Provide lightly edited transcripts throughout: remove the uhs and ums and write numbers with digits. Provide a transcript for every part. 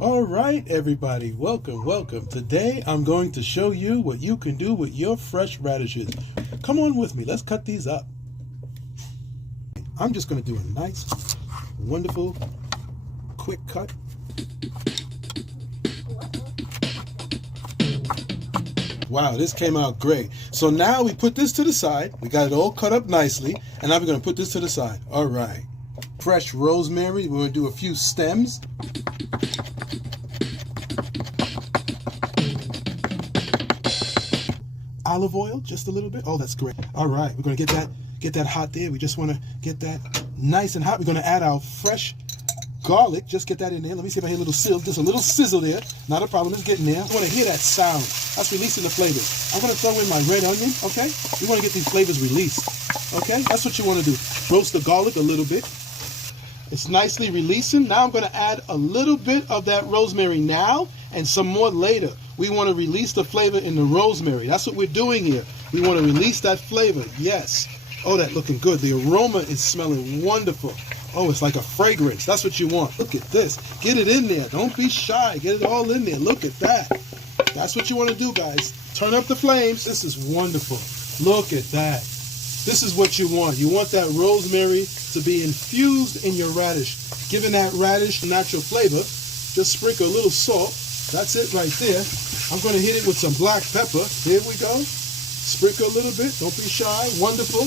All right, everybody, welcome. Today I'm going to show you what you can do with your fresh radishes. Come on with me, let's cut these up. I'm just going to do a nice, wonderful, quick cut. Wow, this came out great. So now we put this to the side. We got it all cut up nicely, and now we're going to put this to the side. All right. Fresh rosemary, we're going to do a few stems. Olive oil, just a little bit. Oh, that's great. All right, we're going to get that hot there. We just want to get that nice and hot. We're going to add our fresh garlic. Just get that in there. Let me see if I hear a little sizzle. Just a little sizzle there. Not a problem. It's getting there. I want to hear that sound. That's releasing the flavors. I'm going to throw in my red onion, okay? We want to get these flavors released, okay? That's what you want to do. Roast the garlic a little bit. It's nicely releasing. Now I'm going to add a little bit of that rosemary now and some more later. We want to release the flavor in the rosemary. That's what we're doing here. We want to release that flavor. Yes. Oh, that's looking good. The aroma is smelling wonderful. Oh, it's like a fragrance. That's what you want. Look at this. Get it in there. Don't be shy. Get it all in there. Look at that. That's what you want to do, guys. Turn up the flames. This is wonderful. Look at that. This is what you want. You want that rosemary to be infused in your radish, giving that radish natural flavor. Just sprinkle a little salt. That's it right there. I'm going to hit it with some black pepper. Here we go. Sprinkle a little bit. Don't be shy. Wonderful.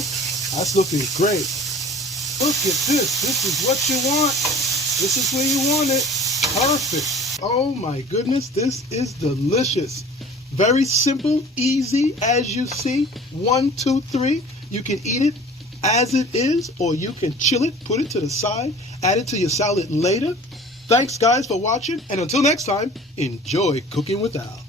That's looking great. Look at this. This is what you want. This is where you want it. Perfect. Oh my goodness. This is delicious. Very simple, easy, as you see. 1, 2, 3. You can eat it as it is, or you can chill it, put it to the side, add it to your salad later. Thanks, guys, for watching, and until next time, enjoy cooking with Al.